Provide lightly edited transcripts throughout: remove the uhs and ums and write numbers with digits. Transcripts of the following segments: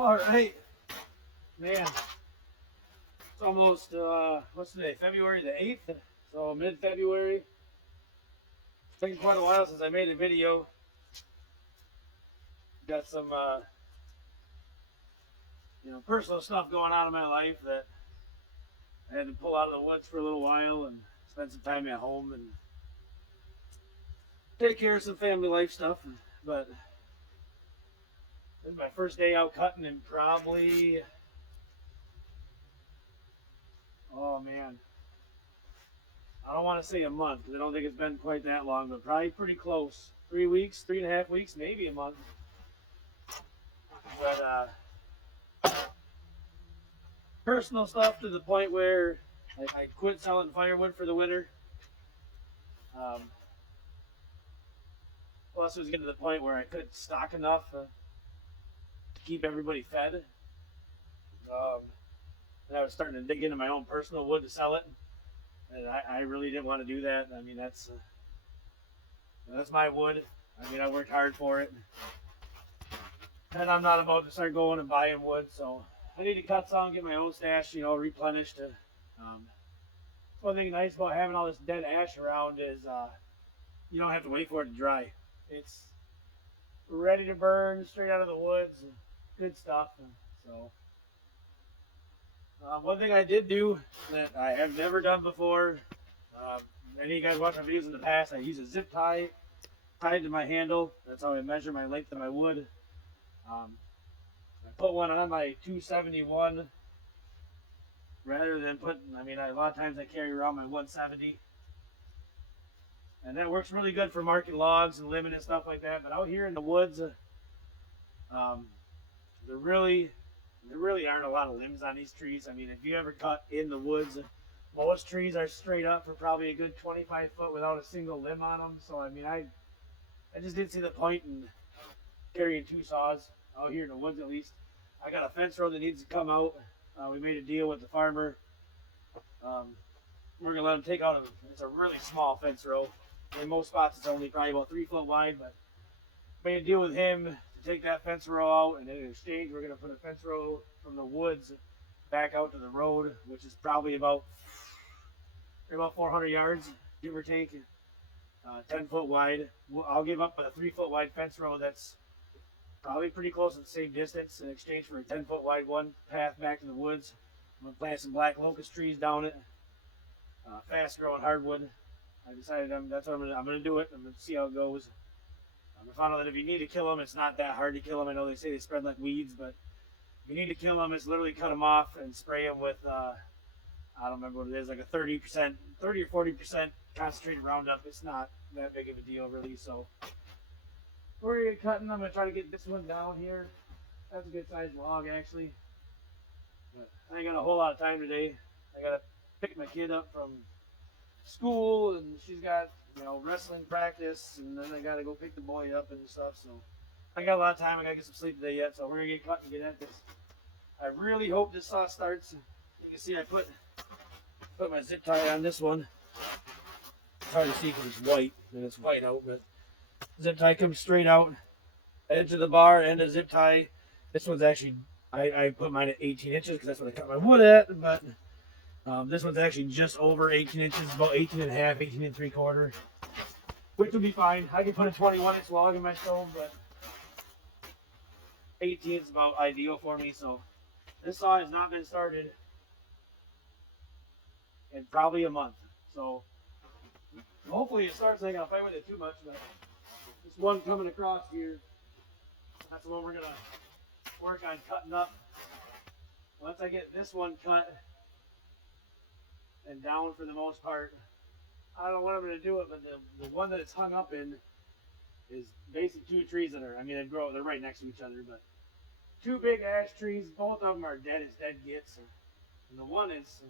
All right, man. It's almost what's today? February the 8th. So mid-February. It's been quite a while since I made a video. Got some personal stuff going on in my life that I had to pull out of the woods for a little while and spend some time at home and take care of some family life stuff. But this is my first day out cutting in probably, oh man, I don't want to say a month because I don't think it's been quite that long, but probably pretty close. 3 weeks, 3.5 weeks, maybe a month. But personal stuff to the point where I quit selling firewood for the winter. Um, Plus, it was getting to the point where I couldn't stock enough to keep everybody fed. And I was starting to dig into my own personal wood to sell it, and I really didn't want to do that. I mean, that's my wood. I mean, I worked hard for it, and I'm not about to start going and buying wood, so I need to cut some, get my own stash, replenished. One thing nice about having all this dead ash around is you don't have to wait for it to dry. It's ready to burn straight out of the woods. Good stuff. So, one thing I did do that I have never done before, any of you guys watched my videos in the past, I use a zip tie tied to my handle. That's how I measure my length of my wood. I put one on my 271 rather than a lot of times I carry around my 170. And that works really good for marking logs and limit and stuff like that. But out here in the woods, there really aren't a lot of limbs on these trees. I mean, if you ever cut in the woods, most trees are straight up for probably a good 25 foot without a single limb on them. So I mean, I just didn't see the point in carrying two saws out here in the woods. At least I got a fence row that needs to come out. We made a deal with the farmer. We're gonna let him take out it's a really small fence row. In most spots, it's only probably about 3 foot wide, but made a deal with him to take that fence row out, and then in exchange, we're gonna put a fence row from the woods back out to the road, which is probably about 400 yards, give or take, 10 foot wide. I'll give up a 3 foot wide fence row that's probably pretty close to the same distance in exchange for a 10 foot wide one path back to the woods. I'm gonna plant some black locust trees down it, fast growing hardwood. I decided that's what I'm gonna do it. I'm gonna see how it goes. I found out that if you need to kill them, it's not that hard to kill them. I know they say they spread like weeds, but if you need to kill them, it's literally cut them off and spray them with I don't remember what it is, like a 30 or 40% concentrated Roundup. It's not that big of a deal really. So we're gonna cutting. I'm gonna try to get this one down here. That's a good sized log actually. But I ain't got a whole lot of time today. I gotta pick my kid up from school, and she's got wrestling practice, and then I gotta go pick the boy up and stuff. So I got a lot of time. I gotta get some sleep today yet. So we're gonna get cut and get at this. I really hope this saw starts. You can see I put my zip tie on this one. It's hard to see because it's white and it's white out, but zip tie comes straight out, edge of the bar, end of zip tie. This one's actually I put mine at 18 inches because that's what I cut my wood at, but this one's actually just over 18 inches, about 18 and a half, 18 and 3/4, which would be fine. I can put a 21-inch log in my stove, but 18 is about ideal for me. So this saw has not been started in probably a month. So hopefully it starts. I ain't gonna fight with it too much, but this one coming across here, that's the one we're gonna work on cutting up. Once I get this one cut and down for the most part, I don't know when I'm going to do it, but the one that it's hung up in is basically two trees that they're right next to each other, but two big ash trees. Both of them are dead as dead gets. And the one is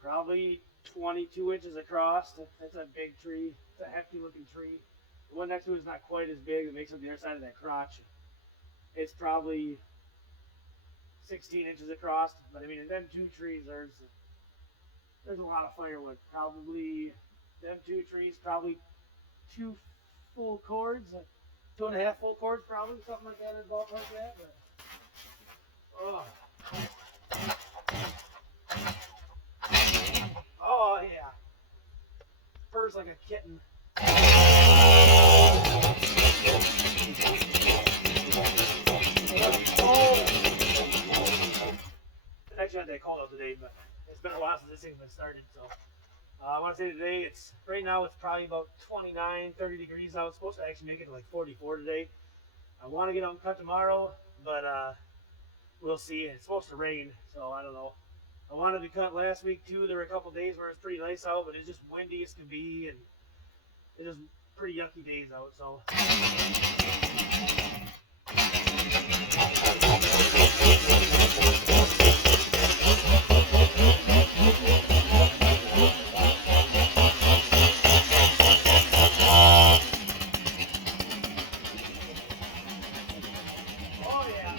probably 22 inches across. That's a big tree. It's a hefty looking tree. The one next to it is not quite as big. It makes up the other side of that crotch. It's probably 16 inches across, but I mean, in them two trees, there's a lot of firewood. Probably them two trees, probably 2 full cords, 2.5 full cords, probably something like that. About like that. But Oh, oh yeah. Purrs like a kitten. Oh. Actually not that cold out today, but it's been a while since this thing's been started, so. I want to say today, it's right now it's probably about 29, 30 degrees out. It's supposed to actually make it to like 44 today. I want to get out and cut tomorrow, but we'll see. It's supposed to rain, so I don't know. I wanted to cut last week too. There were a couple days where it's pretty nice out, but it's just windy as can be, and it's just pretty yucky days out. So. Oh yeah.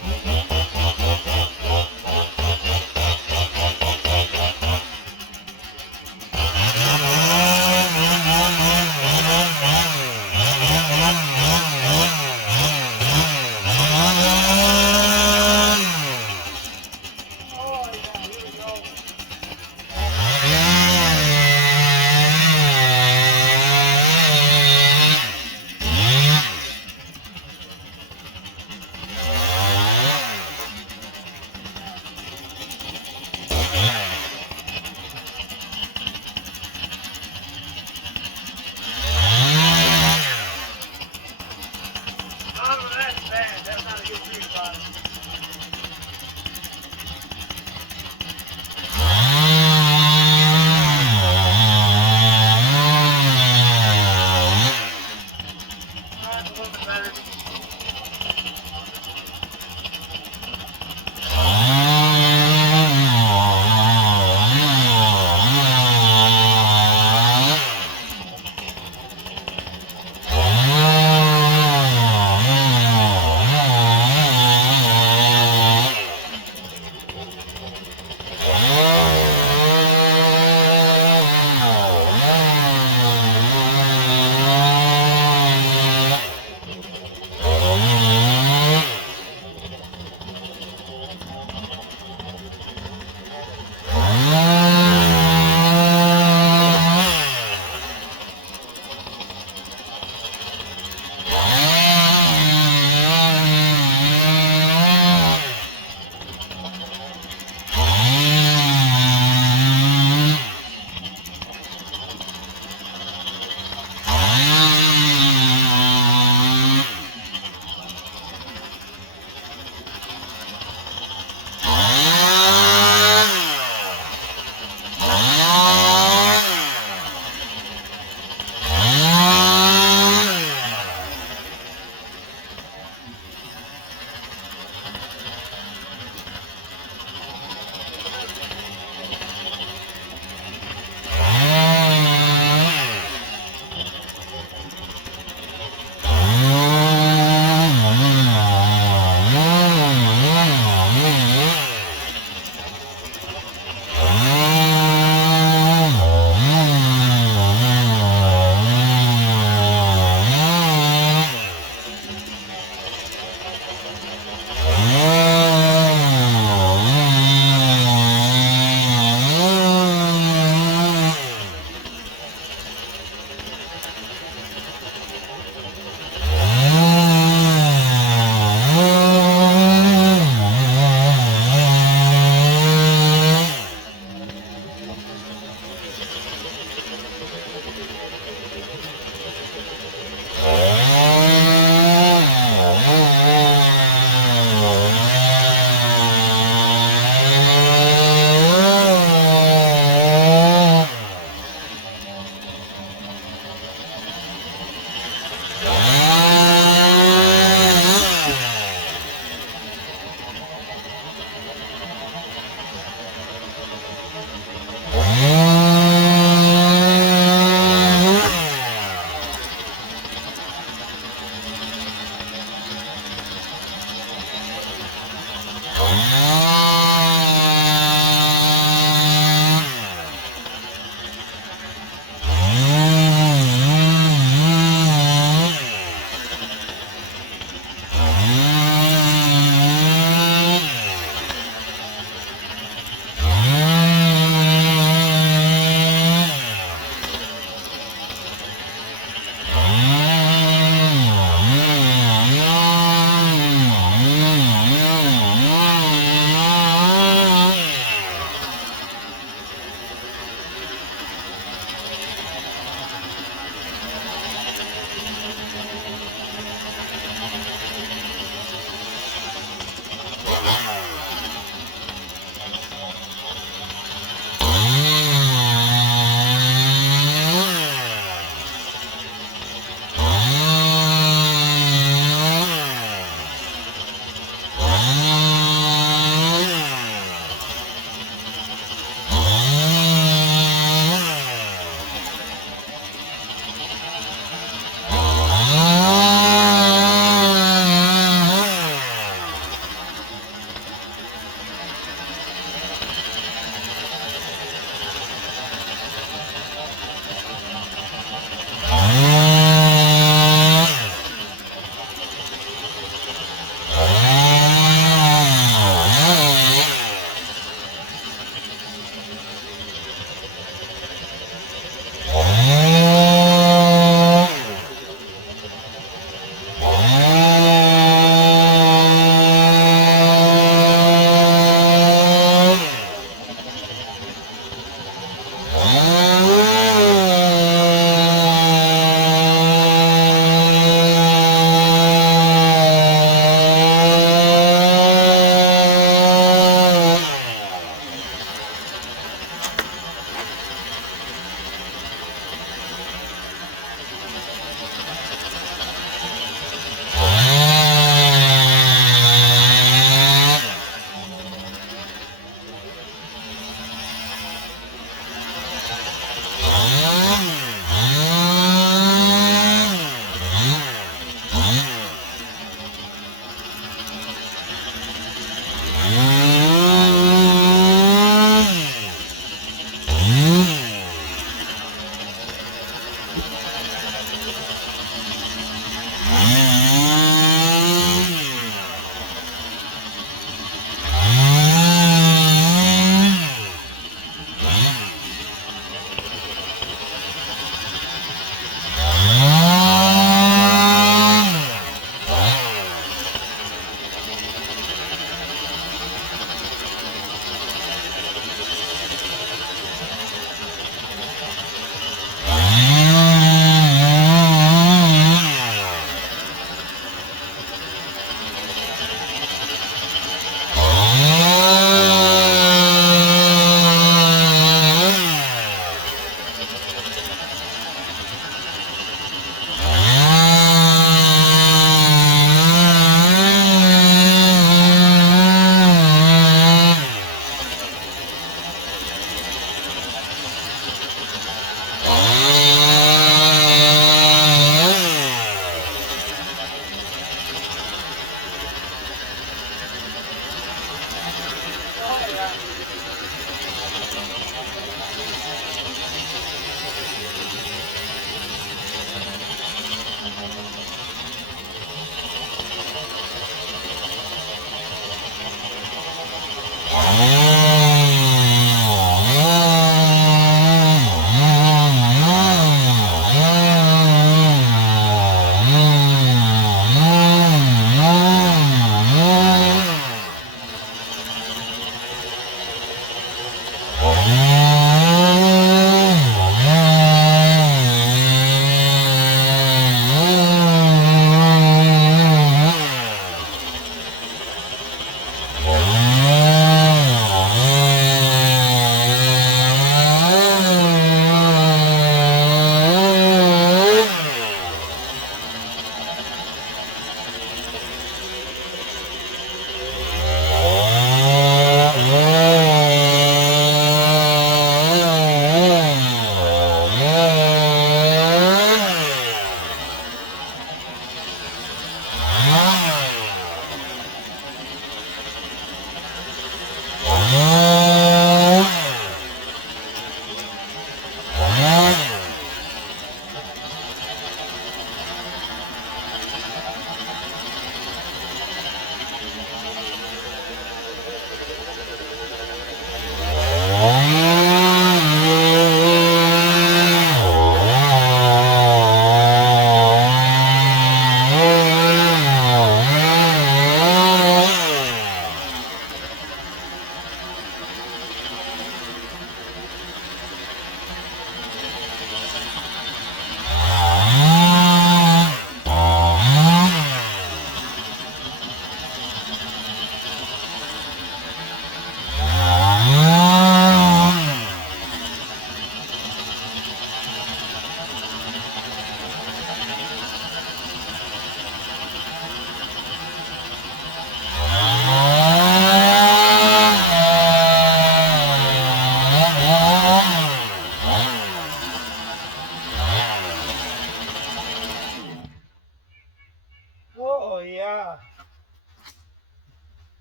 That's not a good treat spot. That's a little bit better.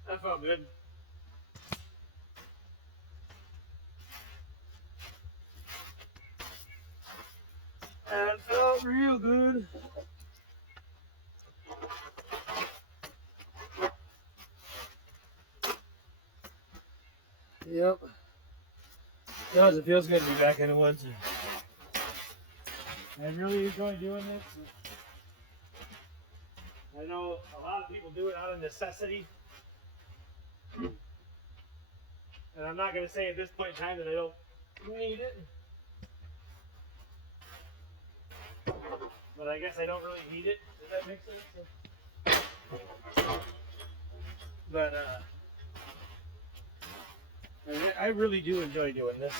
That felt good. That felt real good. Yep. It feels good to be back in the woods. I really enjoy doing this. I know a lot of people do it out of necessity. And I'm not going to say at this point in time that I don't need it. But I guess I don't really need it. Does that make sense? But I really do enjoy doing this.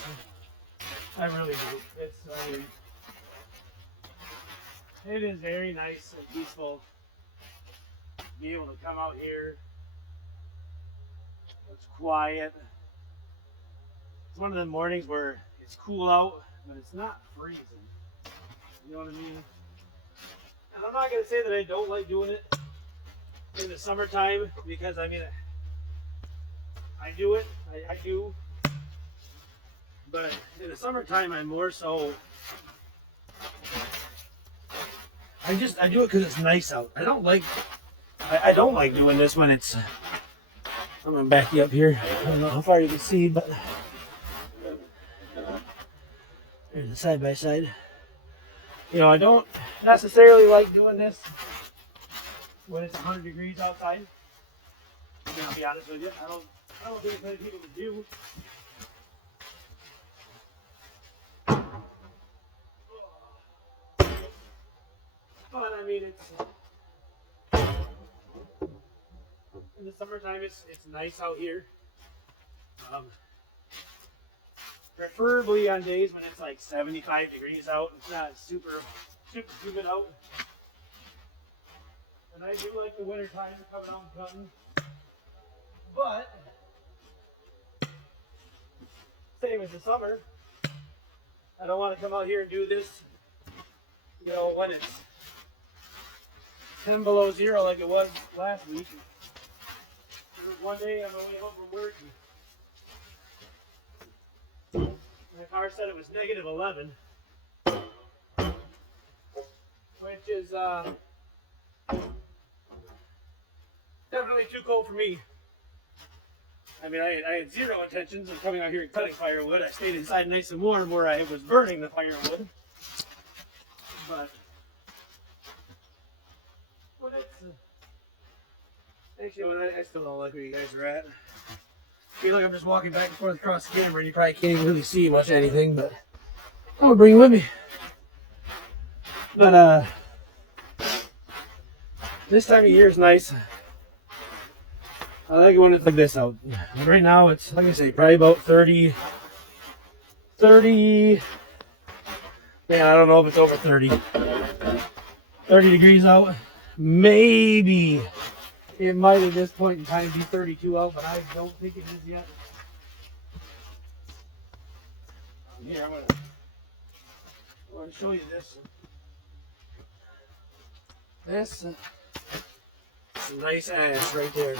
I really do. It is very nice and peaceful to be able to come out here. It's quiet. It's one of the mornings where it's cool out, but it's not freezing. You know what I mean? And I'm not going to say that I don't like doing it in the summertime, because I mean, I do it. I do. But in the summertime, I'm more so. I do it because it's nice out. I don't like doing this when it's. I'm gonna back you up here. I don't know how far you can see, but here's the side by side. You know, I don't necessarily like doing this when it's 100 degrees outside. I'm gonna be honest with you. I don't think many people would do. But I mean, it's in the summertime. It's nice out here. Preferably on days when it's like 75 degrees out. It's not super humid out. And I do like the winter time coming out and cutting. But same as the summer, I don't want to come out here and do this, you know, when it's 10 below zero like it was last week. There was one day on my way home from work, my car said it was negative 11, which is definitely too cold for me. I mean, I had zero intentions of coming out here and cutting firewood. I stayed inside nice and warm where I was burning the firewood. But it's actually, I still don't like where you guys are at. I feel like I'm just walking back and forth across the camera and you probably can't even really see much of anything, but I'm gonna bring it with me. But this time of year is nice. I like it when it's like this out. But right now it's, like I say, probably about 30, man, I don't know if it's over 30 degrees out. Maybe it might at this point in time be 32 out, but I don't think it is yet. Here, I want to show you this. That's some nice ash right there.